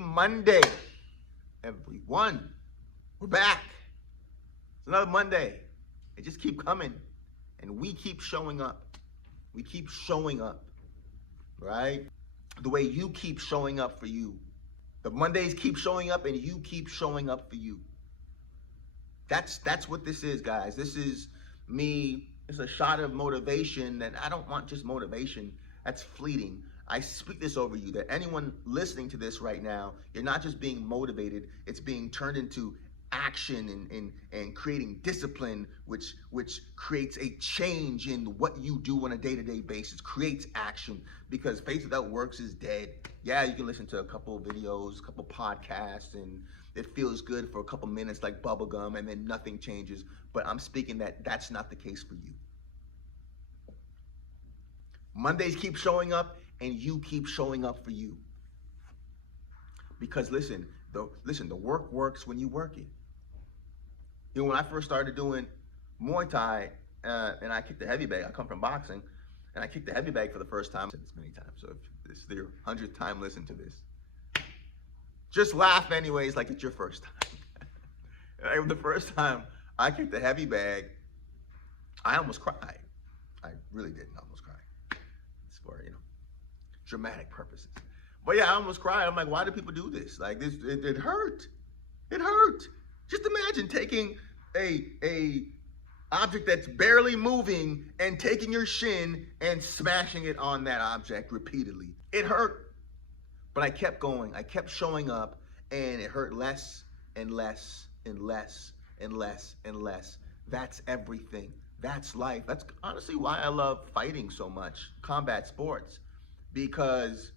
Monday, everyone. We're back. It's another Monday. They just keep coming, and we keep showing up. We keep showing up, right? The way you keep showing up for you. The Mondays keep showing up, and you keep showing up for you. That's what this is, guys. This is me. It's a shot of motivation, and I don't want just motivation. That's fleeting. I speak this over you, that anyone listening to this right now, you're not just being motivated, it's being turned into action and creating discipline, which creates a change in what you do on a day-to-day basis, creates action, because faith without works is dead. Yeah, you can listen to a couple of videos, a couple of podcasts, and it feels good for a couple minutes like bubblegum, and then nothing changes. But I'm speaking that that's not the case for you. Mondays keep showing up, and you keep showing up for you. Because listen, the work works when you work it. You know, when I first started doing Muay Thai, and I kicked the heavy bag, I come from boxing, and I kicked the heavy bag for the first time. I've said this many times, so if this is your 100th time listen to this, just laugh anyways like it's your first time. The first time I kicked the heavy bag, I almost cried. I really didn't almost cry. It's for, dramatic purposes. But yeah, I almost cried. I'm like, why do people do this? Like this, it hurt. It hurt. Just imagine taking a object that's barely moving and taking your shin and smashing it on that object repeatedly. It hurt. But I kept going. I kept showing up, and it hurt less and less and less and less and less. That's everything. That's life. That's honestly why I love fighting so much, combat sports, because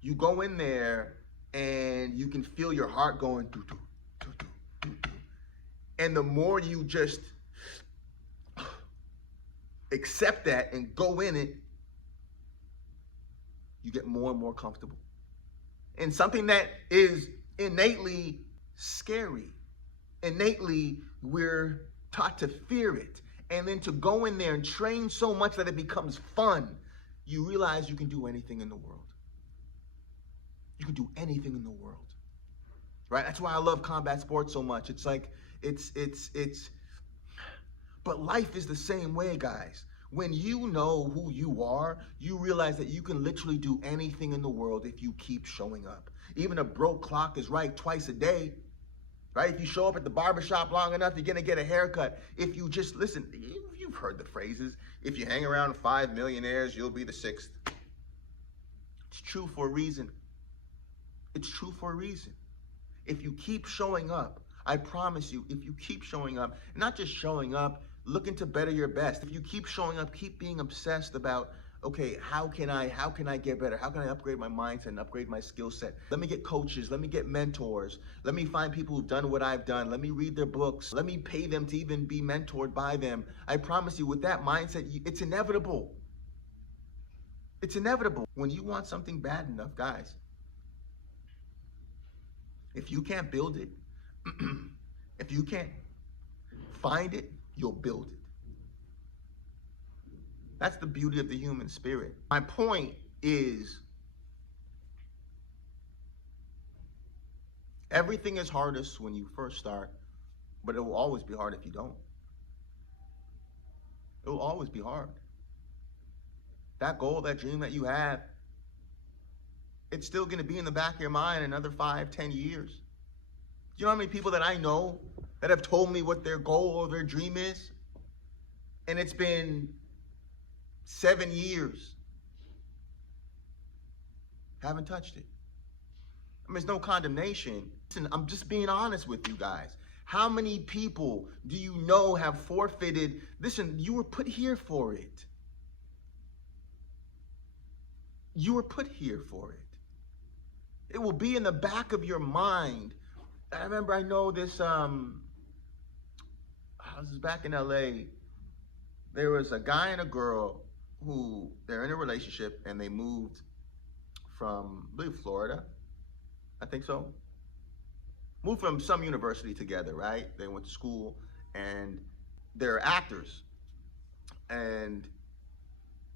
you go in there and you can feel your heart going doo doo doo doo doo doo. And the more you just accept that and go in it, you get more and more comfortable. And something that is innately scary. Innately, we're taught to fear it. And then to go in there and train so much that it becomes fun, you realize you can do anything in the world. You can do anything in the world, right? That's why I love combat sports so much. It's like, but life is the same way, guys. When you know who you are, you realize that you can literally do anything in the world if you keep showing up. Even a broke clock is right twice a day, right? If you show up at the barbershop long enough, you're gonna get a haircut. If you just listen, you've heard the phrases, if you hang around 5 millionaires, you'll be the 6th. It's true for a reason. It's true for a reason. If you keep showing up, I promise you, if you keep showing up, not just showing up, looking to better your best. If you keep showing up, keep being obsessed about, okay, how can I get better? How can I upgrade my mindset and upgrade my skill set? Let me get coaches. Let me get mentors. Let me find people who've done what I've done. Let me read their books. Let me pay them to even be mentored by them. I promise you, with that mindset, it's inevitable. It's inevitable. When you want something bad enough, guys, if you can't build it, if you can't find it, you'll build it. That's the beauty of the human spirit. My point is, everything is hardest when you first start, but it will always be hard if you don't. It will always be hard. That goal, that dream that you have, it's still gonna be in the back of your mind another 5, 10 years. Do you know how many people that I know that have told me what their goal or their dream is? And it's been 7 years. Haven't touched it. I mean, there's no condemnation. Listen, I'm just being honest with you guys. How many people do you know have forfeited? Listen, you were put here for it. You were put here for it. It will be in the back of your mind. I remember, I know this, I was back in LA. There was a guy and a girl who, they're in a relationship, and they moved from, I believe, Florida. I think so. Moved from some university together, right? They went to school, and they're actors. And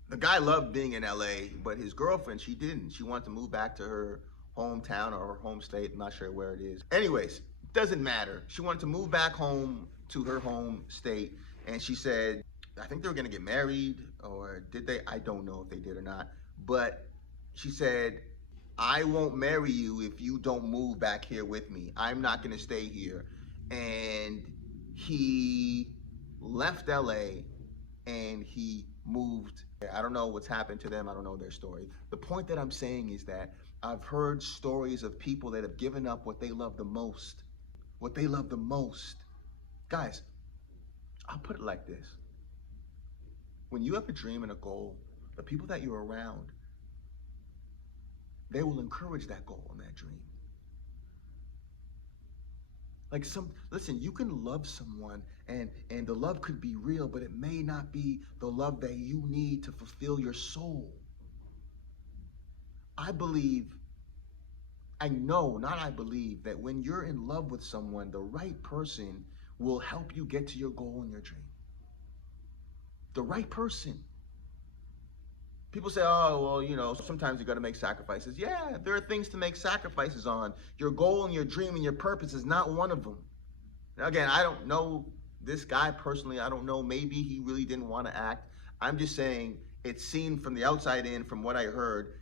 the guy loved being in LA, but his girlfriend, she didn't. She wanted to move back to her hometown or her home state. I'm not sure where it is. Anyways, doesn't matter. She wanted to move back home to her home state, and she said, I think they were gonna get married, or did they? I don't know if they did or not. But she said, I won't marry you if you don't move back here with me. I'm not gonna stay here. And he left LA and he moved. I don't know what's happened to them. I don't know their story. The point that I'm saying is that I've heard stories of people that have given up what they love the most. What they love the most. Guys, I'll put it like this. When you have a dream and a goal, the people that you're around, they will encourage that goal and that dream. Like listen, you can love someone and the love could be real, but it may not be the love that you need to fulfill your soul. I believe, I know, not I believe, that when you're in love with someone, the right person will help you get to your goal and your dream. The right person. People say, oh, well, you know, sometimes you got to make sacrifices. Yeah, there are things to make sacrifices on. Your goal and your dream and your purpose is not one of them. Now, again, I don't know this guy personally. I don't know. Maybe he really didn't want to act. I'm just saying it seemed from the outside in, from what I heard,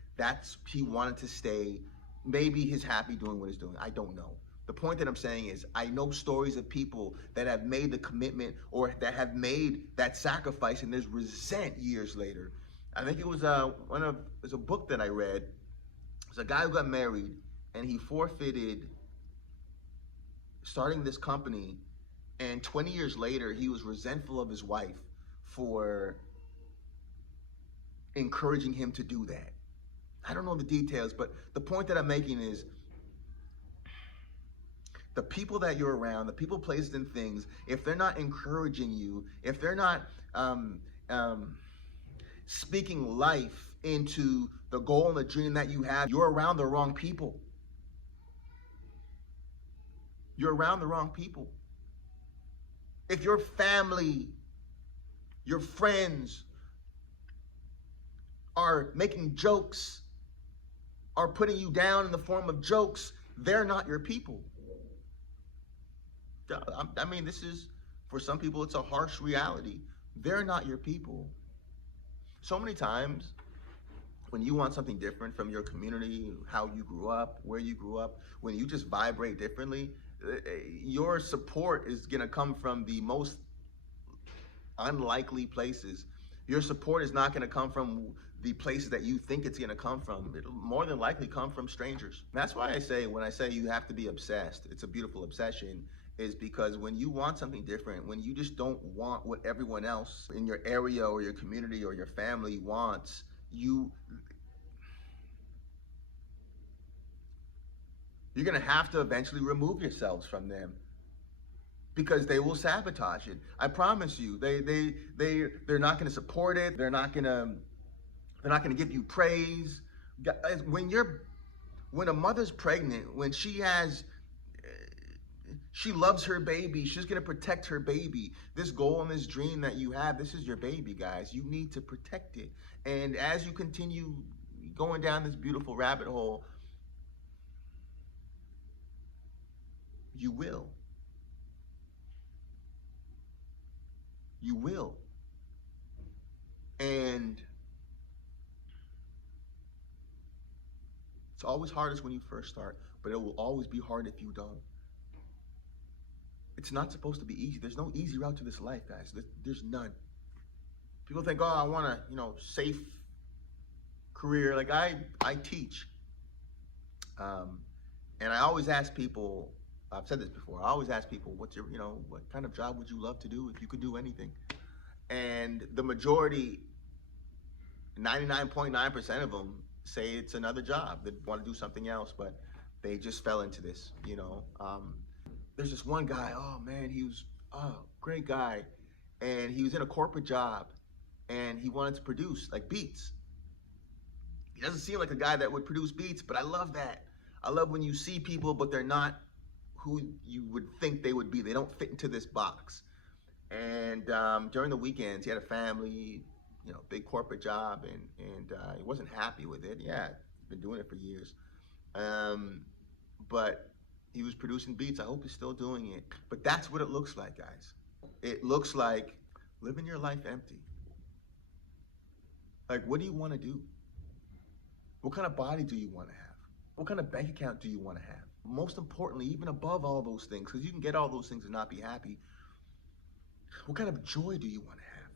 he wanted to stay. Maybe he's happy doing what he's doing. I don't know. The point that I'm saying is I know stories of people that have made the commitment or that have made that sacrifice and there's resent years later. I think it was there's a book that I read. It's a guy who got married and he forfeited starting this company, and 20 years later he was resentful of his wife for encouraging him to do that. I don't know the details, but the point that I'm making is the people that you're around, the people, places, and things, if they're not encouraging you, if they're not speaking life into the goal and the dream that you have, you're around the wrong people. You're around the wrong people. If your family, your friends are making jokes, are putting you down in the form of jokes, they're not your people. I mean, this is, for some people, it's a harsh reality. They're not your people. So many times, when you want something different from your community, how you grew up, where you grew up, when you just vibrate differently, your support is gonna come from the most unlikely places. Your support is not gonna come from the places that you think it's gonna come from. It'll more than likely come from strangers. That's why I say, when I say you have to be obsessed, it's a beautiful obsession, is because when you want something different, when you just don't want what everyone else in your area or your community or your family wants, you're gonna have to eventually remove yourselves from them because they will sabotage it. I promise you, they're not gonna support it. They're not gonna give you praise. When a mother's pregnant, when she loves her baby, she's gonna protect her baby. This goal and this dream that you have, this is your baby, guys. You need to protect it. And as you continue going down this beautiful rabbit hole, you will. You will. And it's always hardest when you first start, but it will always be hard if you don't. It's not supposed to be easy. There's no easy route to this life, guys. There's none. People think, oh, I want a safe career. Like I teach, and I always ask people. I've said this before. I always ask people, what kind of job would you love to do if you could do anything? And the majority, 99.9% of them say it's another job. They want to do something else, but they just fell into this. There's this one guy, oh man, he was a great guy, and he was in a corporate job, and he wanted to produce like beats. He doesn't seem like a guy that would produce beats, but I love that. I love when you see people, but they're not who you would think they would be. They don't fit into this box. And during the weekends, he had a family, big corporate job, and he wasn't happy with it. Yeah, he's been doing it for years. Um, but he was producing beats. I hope he's still doing it. But that's what it looks like, guys. It looks like living your life empty. Like, what do you want to do? What kind of body do you want to have? What kind of bank account do you want to have? Most importantly, even above all those things, because you can get all those things and not be happy, what kind of joy do you want to have?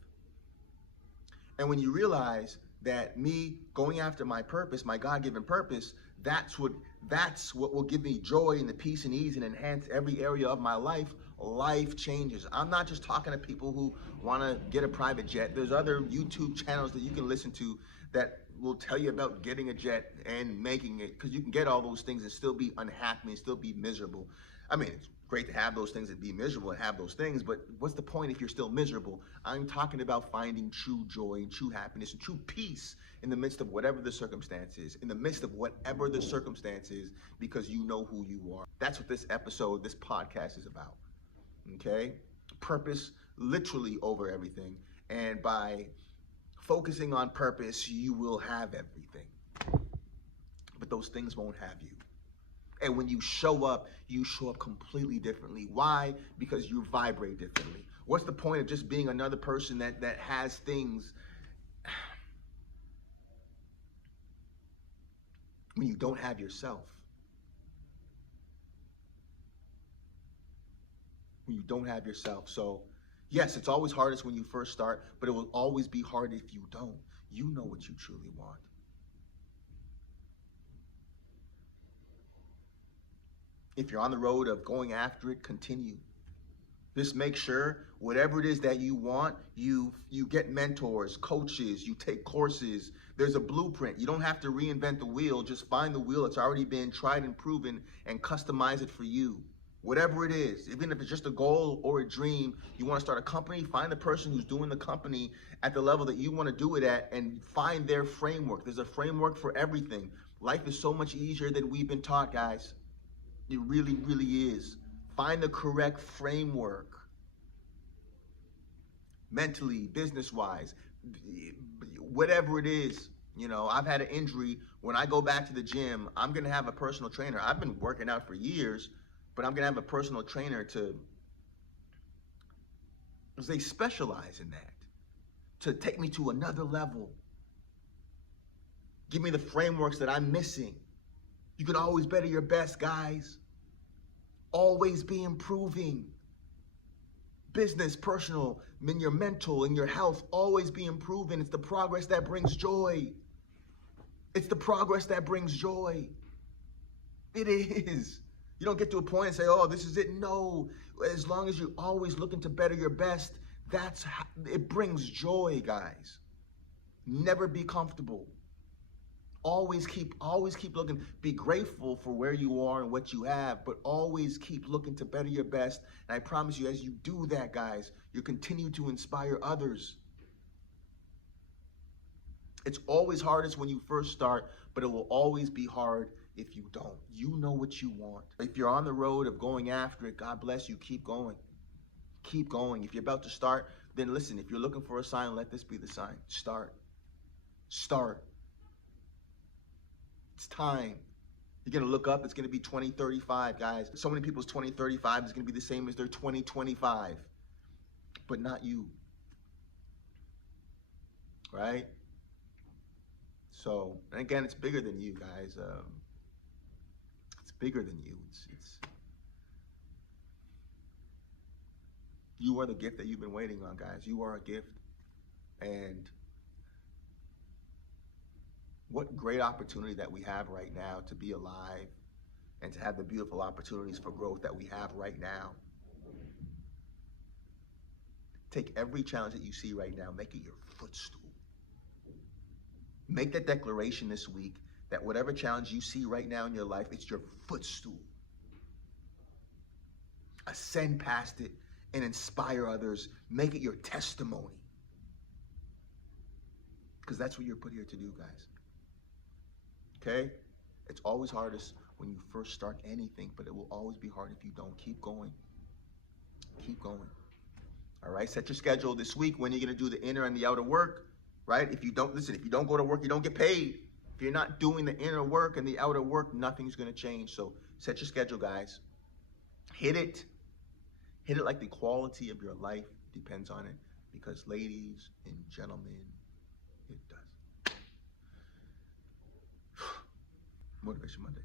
And when you realize that me going after my purpose, my God-given purpose, that's what will give me joy and the peace and ease and enhance every area of my life, life changes. I'm not just talking to people who want to get a private jet. There's other YouTube channels that you can listen to that will tell you about getting a jet and making it, because you can get all those things and still be unhappy and still be miserable. I mean, it's great to have those things and be miserable and have those things, but what's the point if you're still miserable? I'm talking about finding true joy and true happiness and true peace in the midst of whatever the circumstance is, in the midst of whatever the circumstance is, because you know who you are. That's what this episode, this podcast is about, okay? Purpose literally over everything, and by focusing on purpose, you will have everything, but those things won't have you. And when you show up completely differently. Why? Because you vibrate differently. What's the point of just being another person that has things when you don't have yourself? When you don't have yourself. So, yes, it's always hardest when you first start, but it will always be hard if you don't. You know what you truly want. If you're on the road of going after it, continue. Just make sure whatever it is that you want, you get mentors, coaches, you take courses. There's a blueprint. You don't have to reinvent the wheel. Just find the wheel that's already been tried and proven and customize it for you. Whatever it is, even if it's just a goal or a dream, you want to start a company, find the person who's doing the company at the level that you want to do it at and find their framework. There's a framework for everything. Life is so much easier than we've been taught, guys. It really, really is. Find the correct framework. Mentally, business-wise, whatever it is. You know, I've had an injury. When I go back to the gym, I'm going to have a personal trainer. I've been working out for years, but I'm going to have a personal trainer because they specialize in that, to take me to another level. Give me the frameworks that I'm missing. You can always better your best, guys. Always be improving. Business, personal, in your mental, in your health, always be improving. It's the progress that brings joy. It's the progress that brings joy. It is. You don't get to a point and say, oh, this is it. No. As long as you're always looking to better your best, it brings joy, guys. Never be comfortable. Always keep looking. Be grateful for where you are and what you have, but always keep looking to better your best. And I promise you, as you do that, guys, you continue to inspire others. It's always hardest when you first start, but it will always be hard if you don't. You know what you want. If you're on the road of going after it, God bless you. Keep going. Keep going. If you're about to start, then listen. If you're looking for a sign, let this be the sign. Start. Start. It's time. You're going to look up. It's going to be 2035, guys. So many people's 2035 is going to be the same as their 2025, but not you. Right? So, and again, it's bigger than you, guys. It's bigger than you. It's you are the gift that you've been waiting on, guys. You are a gift. And what great opportunity that we have right now to be alive and to have the beautiful opportunities for growth that we have right now. Take every challenge that you see right now, make it your footstool. Make that declaration this week that whatever challenge you see right now in your life, it's your footstool. Ascend past it and inspire others. Make it your testimony. Because that's what you're put here to do, guys. Okay? It's always hardest when you first start anything, but it will always be hard if you don't. Keep going. Keep going. All right? Set your schedule this week when you're going to do the inner and the outer work, right? If you don't go to work, you don't get paid. If you're not doing the inner work and the outer work, nothing's going to change. So set your schedule, guys. Hit it. Hit it like the quality of your life depends on it. Because ladies and gentlemen, it does. Motivation Mondays.